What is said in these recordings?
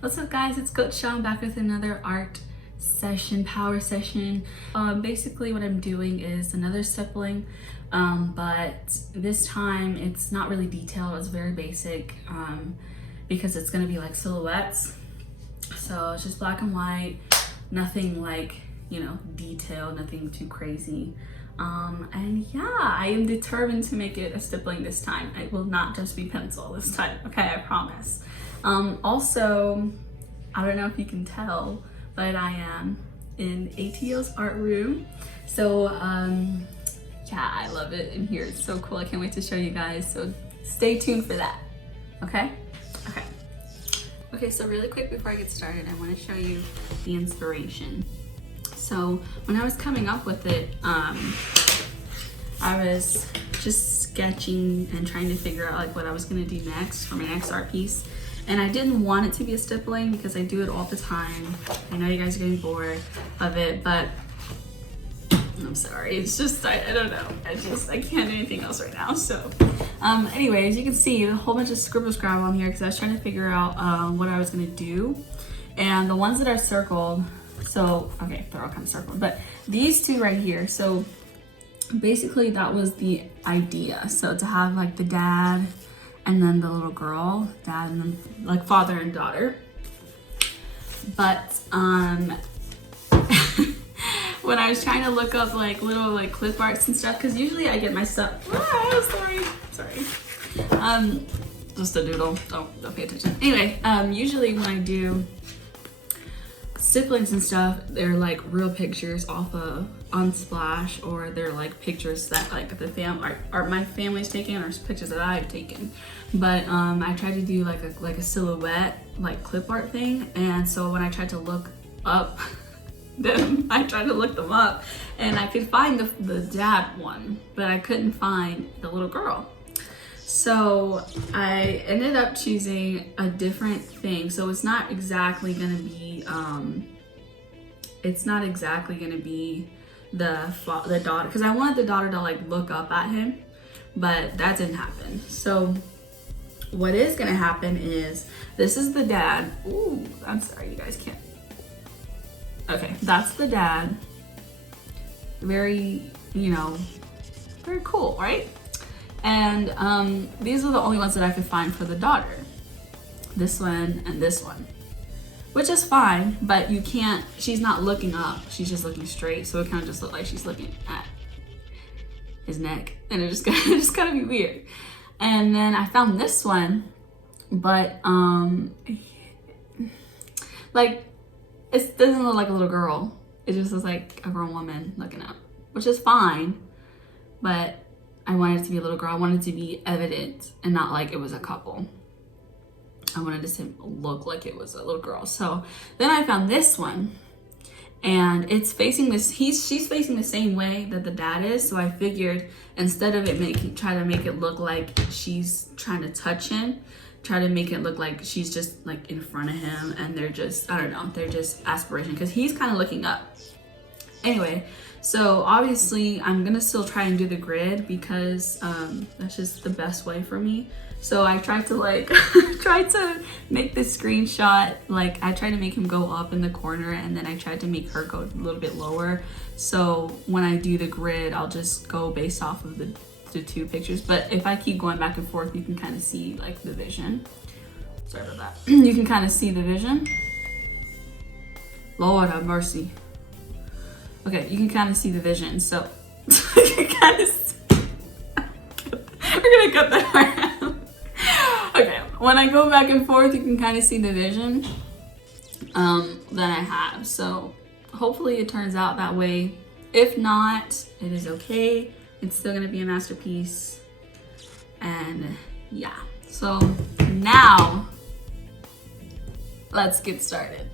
What's up, guys? It's Coach Sean back with another art session, power session. Basically what I'm doing is another stippling, but this time it's not really detailed. It's very basic because it's gonna be like silhouettes. So it's just black and white, nothing like, you know, detailed, nothing too crazy. And yeah, I am determined to make it a stippling this time. It will not just be pencil this time, okay, I promise. Also, I don't know if you can tell, but I am in ATO's art room. So yeah, I love it in here. It's so cool. I can't wait to show you guys. So stay tuned for that. Okay? Okay. Okay, so really quick before I get started, I want to show you the inspiration. So when I was coming up with it, I was just sketching and trying to figure out like what I was gonna do next for my next art piece. And I didn't want it to be a stippling because I do it all the time. I know you guys are getting bored of it, but I'm sorry. It's just, I don't know. I can't do anything else right now. So anyways, you can see a whole bunch of scribble scrabble on here because I was trying to figure out what I was gonna do. And the ones that are circled, so, okay, they're all kind of circled, but these two right here, so basically that was the idea. So to have like the dad and then the little girl, dad and then like father and daughter. But when I was trying to look up like little like clip arts and stuff, because usually I get my stuff, sorry. Just a doodle, don't pay attention. Anyway, usually when I do stipplings and stuff, they're like real pictures off of Unsplash, or they're like pictures that like the my family's taken, or pictures that I've taken. But I tried to do like a silhouette like clip art thing, and so when I tried to look up them, I tried to look them up, and I could find the dad one, but I couldn't find the little girl. So I ended up choosing a different thing. So it's not exactly gonna be the daughter, because I wanted the daughter to like look up at him, but that didn't happen. So what is gonna happen is, this is the dad. Ooh, I'm sorry, you guys can't. Okay, that's the dad. Very, you know, very cool, right? And these are the only ones that I could find for the daughter. This one and this one, which is fine, but you can't, she's not looking up, she's just looking straight. So it kind of just looked like she's looking at his neck, and it just kind of be weird. And then I found this one, but like it doesn't look like a little girl. It just looks like a grown woman looking up, which is fine, but I wanted it to be a little girl. I wanted it to be evident and not like it was a couple. I wanted it to look like it was a little girl. So then I found this one, and it's facing this, she's facing the same way that the dad is. So I figured instead of it try to make it look like she's trying to touch him, try to make it look like she's just like in front of him, and they're just, I don't know, they're just aspiration, because he's kind of looking up. Anyway, so obviously I'm gonna still try and do the grid because that's just the best way for me. So I tried to like try to make the screenshot, like I tried to make him go up in the corner, and then I tried to make her go a little bit lower. So when I do the grid, I'll just go based off of the two pictures. But if I keep going back and forth, you can kind of see like the vision. Sorry about that. You can kind of see the vision. Lord have mercy. Okay, you can kind of see the vision, so you can kind of see. We're gonna cut that part out. Okay, when I go back and forth, you can kind of see the vision that I have. So hopefully it turns out that way. If not, it is okay. It's still gonna be a masterpiece. And yeah, so now let's get started.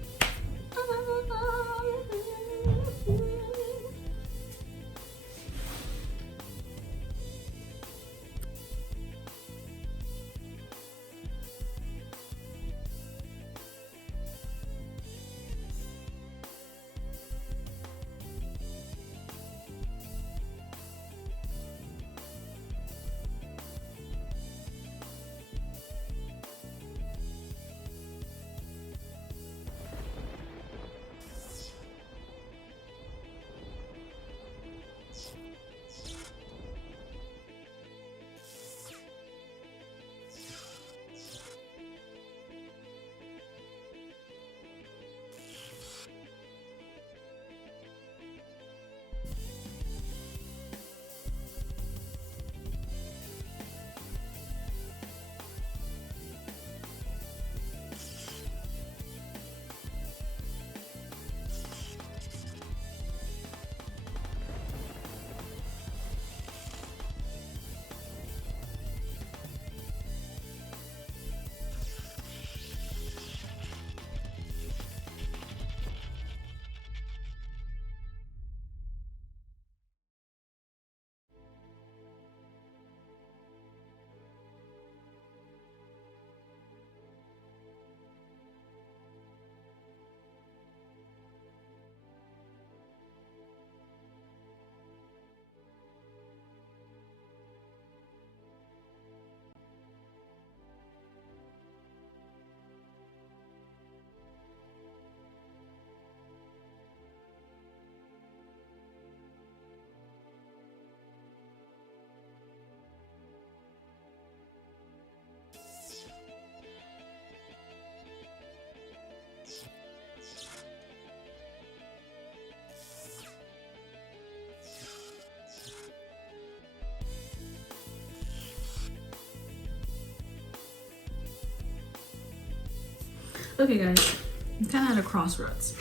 Okay, guys, I'm kind of at a crossroads.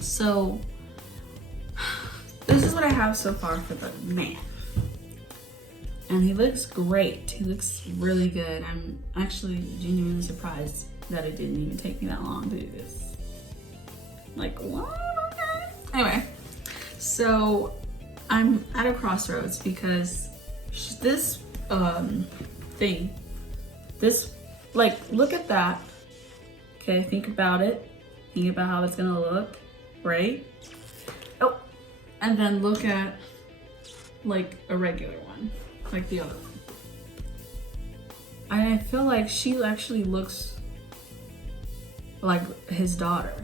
So, this is what I have so far for the man. And he looks great. He looks really good. I'm actually genuinely surprised that it didn't even take me that long to do this. Like, what? Okay. Anyway, so I'm at a crossroads because this thing, this, like, look at that. Okay, think about it. Think about how it's gonna look, right? Oh, and then look at like a regular one, like the other one. I feel like she actually looks like his daughter,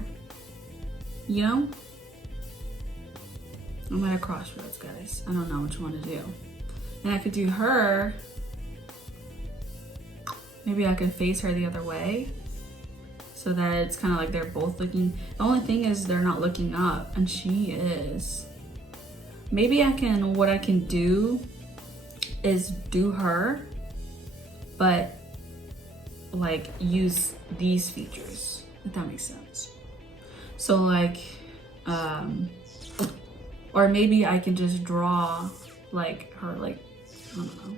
you know? I'm at a crossroads, guys. I don't know which one to do. And I could do her. Maybe I could face her the other way so that it's kind of like they're both looking. The only thing is they're not looking up, and she is. Maybe what I can do is do her, but like use these features, if that makes sense. So like, or maybe I can just draw like her, like, I don't know,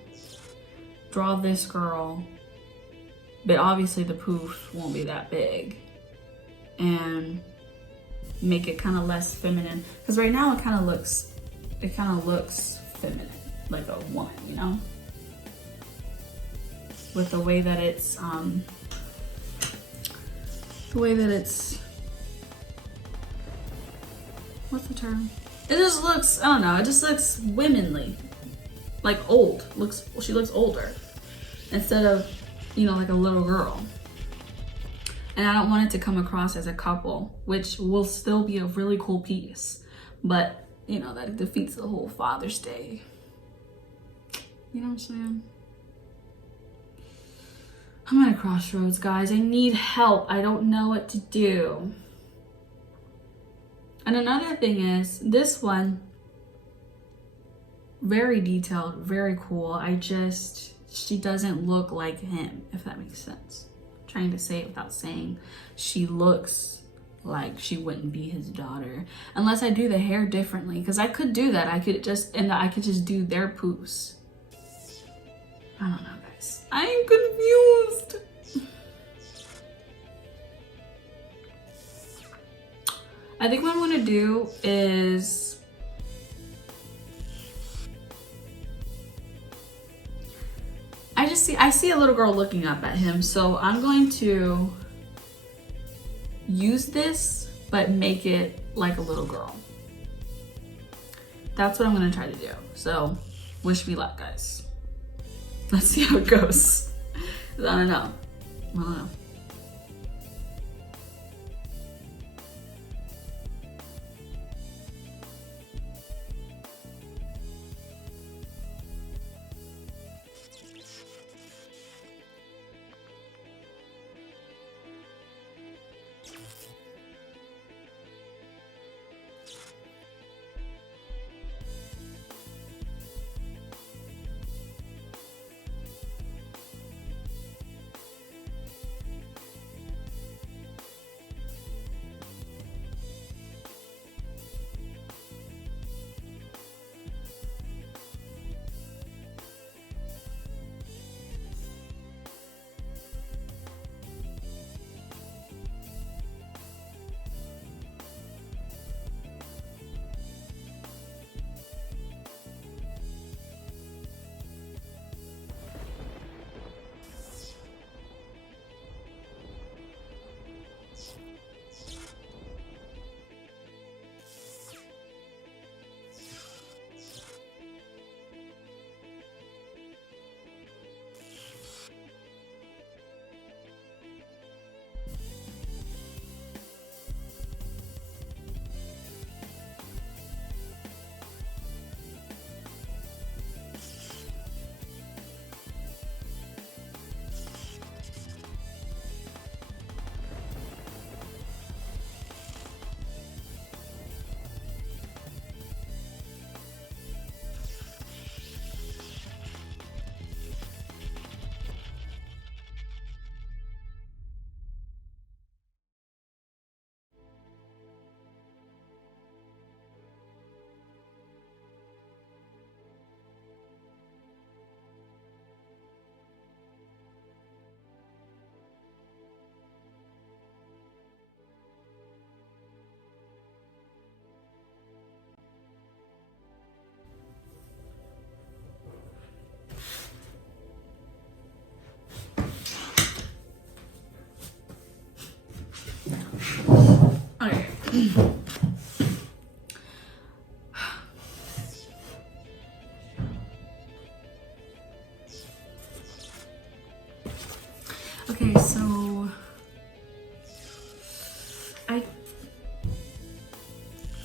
draw this girl, but obviously the poof won't be that big, and make it kind of less feminine. Because right now it kind of looks feminine, like a woman, you know? With the way that it's, what's the term? It just looks, I don't know, it just looks womanly. Like old, she looks older. Instead of, you know, like a little girl. And I don't want it to come across as a couple, which will still be a really cool piece. But, you know, that defeats the whole Father's Day. You know what I'm saying? I'm at a crossroads, guys. I need help. I don't know what to do. And another thing is, this one, very detailed, very cool. She doesn't look like him, if that makes sense. I'm trying to say it without saying. She looks like she wouldn't be his daughter. Unless I do the hair differently, because I could do that. I could just do their poofs. I don't know, guys. I'm confused. I think what I'm gonna do is I see a little girl looking up at him, so I'm going to use this but make it like a little girl. That's what I'm gonna try to do. So wish me luck, guys. Let's see how it goes. I don't know. Okay, so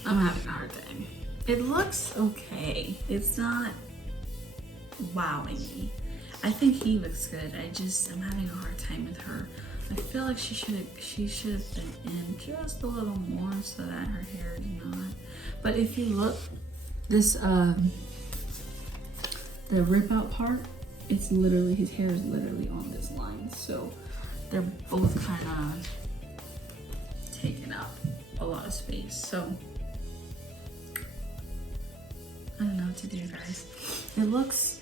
I'm having a hard time. It looks okay. It's not wowing me. I think he looks good. I'm having a hard time with her. I feel like she should have been in just a little more so that her hair is not. But if you look, this the rip out part, it's literally, his hair is literally on this line. So they're both kind of taking up a lot of space. So I don't know what to do, guys. It looks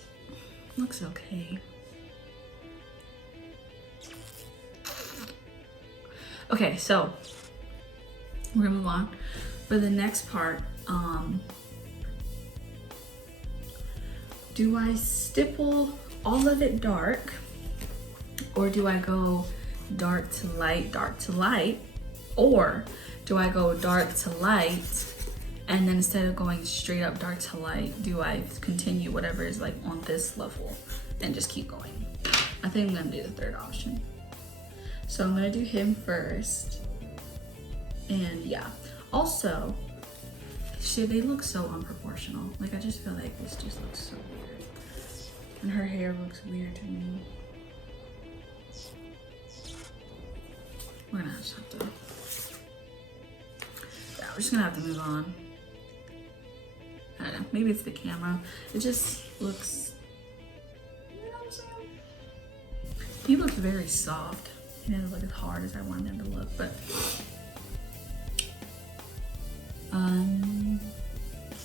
okay. Okay, so we're gonna move on. For the next part, do I stipple all of it dark, or do I go dark to light, or do I go dark to light, and then instead of going straight up dark to light, do I continue whatever is like on this level and just keep going? I think I'm gonna do the third option. So I'm gonna do him first. And yeah, also, shit, they look so unproportional. Like, I just feel like this just looks so weird. And her hair looks weird to me. We're gonna just have to, yeah, we're just gonna have to move on. I don't know, maybe it's the camera. It just looks, you know what I'm saying? He looks very soft. He doesn't look as hard as I wanted him to look, but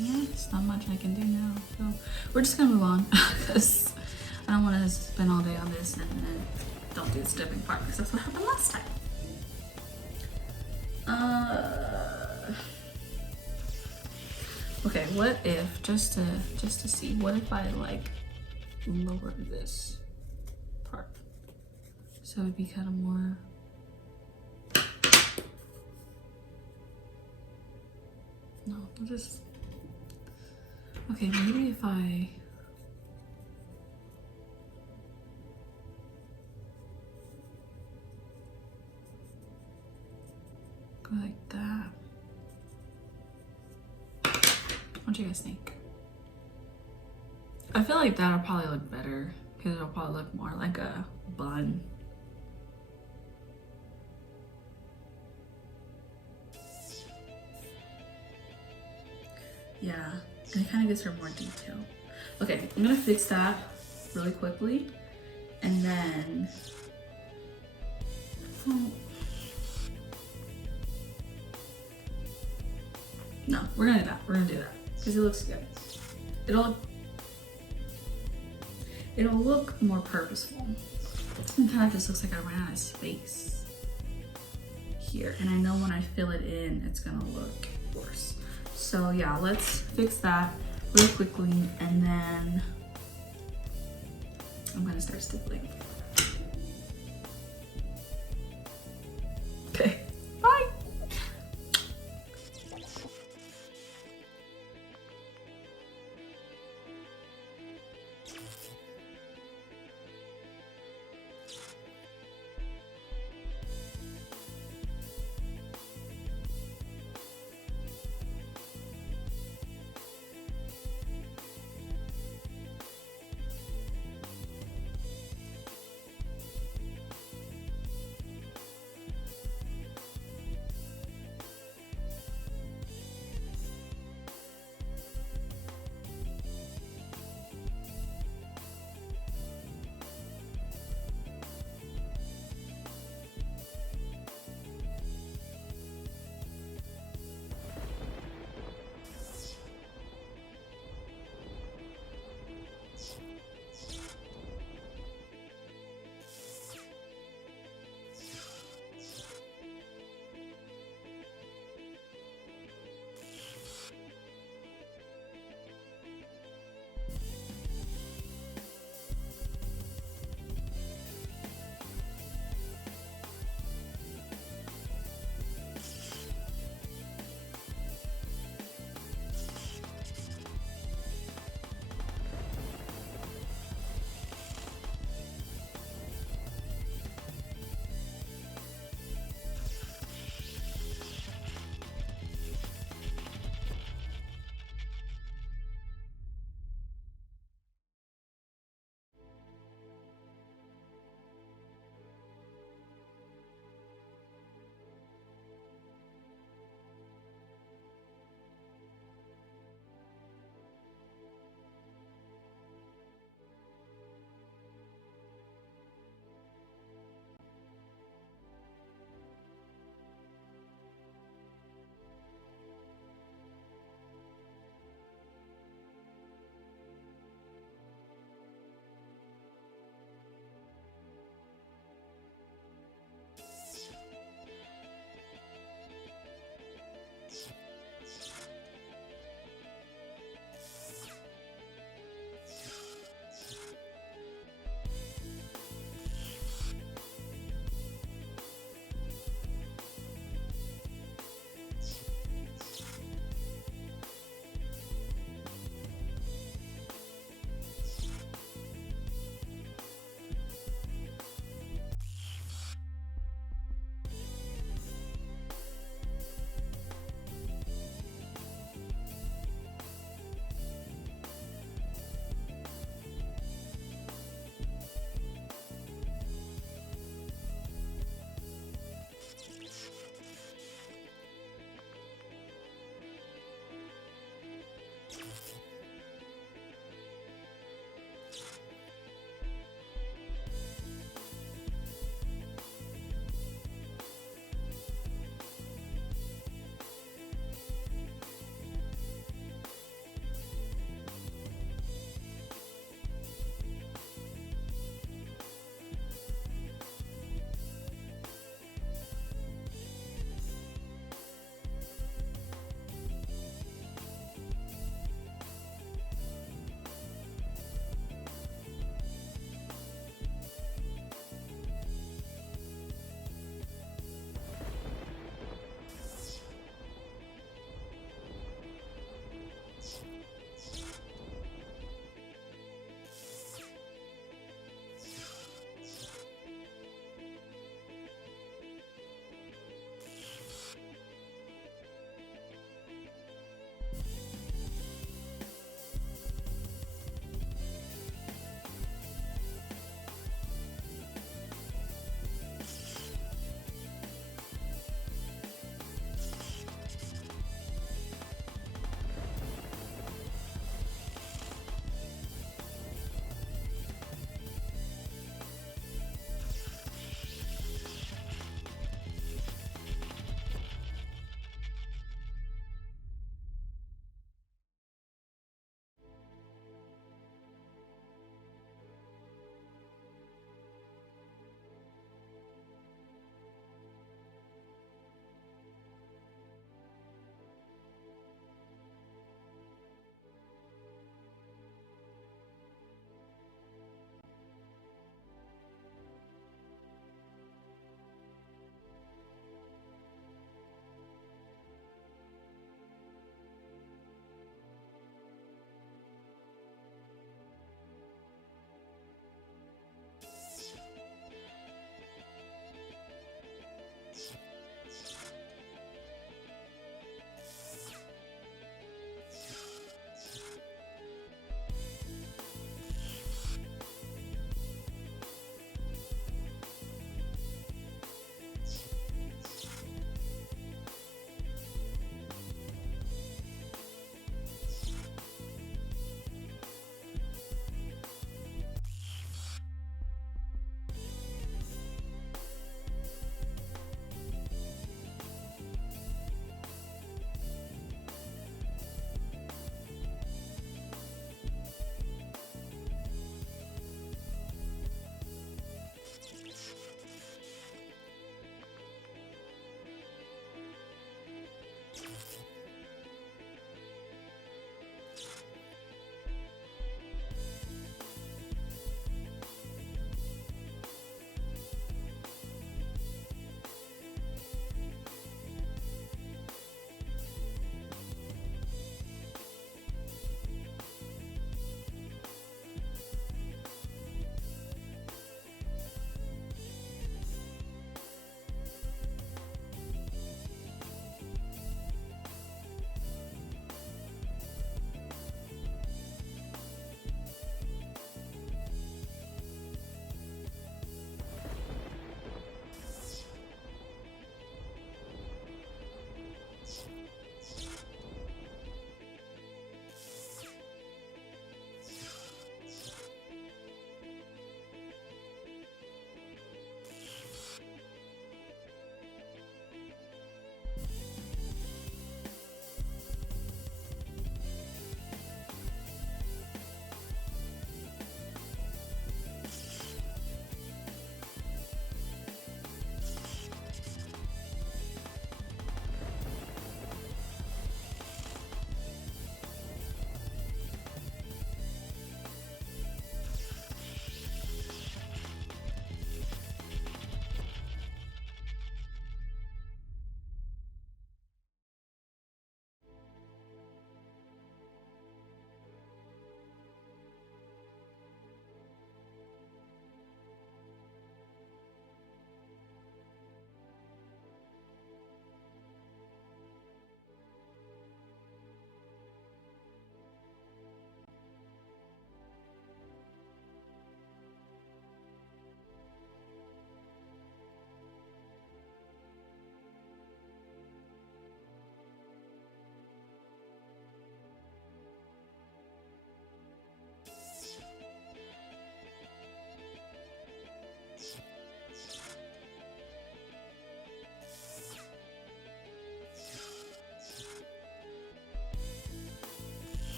yeah, it's not much I can do now. So we're just gonna move on because I don't want to spend all day on this and then don't do the stepping part because that's what happened last time. Okay, what if, just to see, what if I like lower this part so it'd be kind of more, no, I'll just, okay, maybe if I go like that. What do you guys think? I feel like that'll probably look better because it'll probably look more like a bun. Yeah, and it kind of gives her more detail. Okay, I'm gonna fix that really quickly, and then no, we're gonna do that. We're gonna do that because it looks good. It'll look more purposeful. It kind of just looks like I ran out of space here, and I know when I fill it in, it's gonna look worse. So yeah, let's fix that really quickly, and then I'm gonna start stippling. Okay, bye.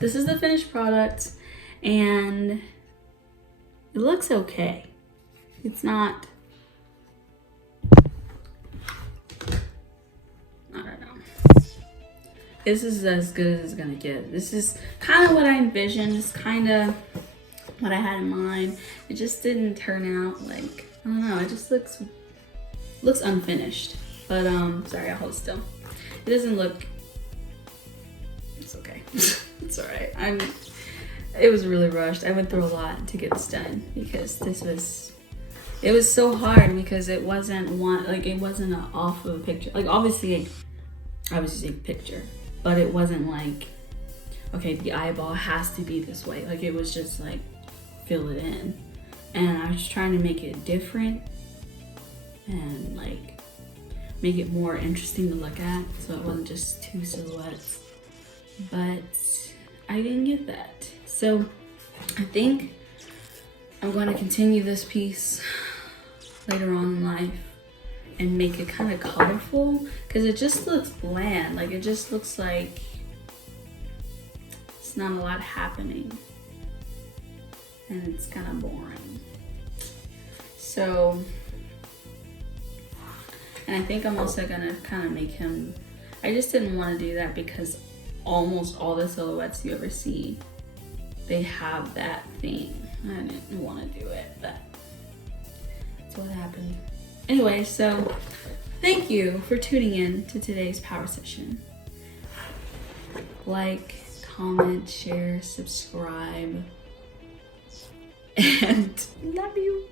This is the finished product, and it looks okay. It's not, I don't know. This is as good as it's gonna get. This is kind of what I envisioned. It's kind of what I had in mind. It just didn't turn out like, I don't know, it just looks unfinished. But sorry, I'll hold still. It doesn't look, it's okay. It's all right. It was really rushed. I went through a lot to get this done because it was so hard because it wasn't off of a picture. Like obviously I was using a picture, but it wasn't like, okay, the eyeball has to be this way. Like it was just like, fill it in. And I was trying to make it different and like make it more interesting to look at. So it wasn't just two silhouettes, but I didn't get that. So I think I'm going to continue this piece later on in life and make it kind of colorful because it just looks bland. Like it just looks like it's not a lot happening and it's kind of boring. So, and I think I'm also gonna kind of make him, I just didn't want to do that because almost all the silhouettes you ever see, they have that thing. I didn't want to do it, but that's what happened. Anyway, so thank you for tuning in to today's power session. Like, comment, share, subscribe, and love you.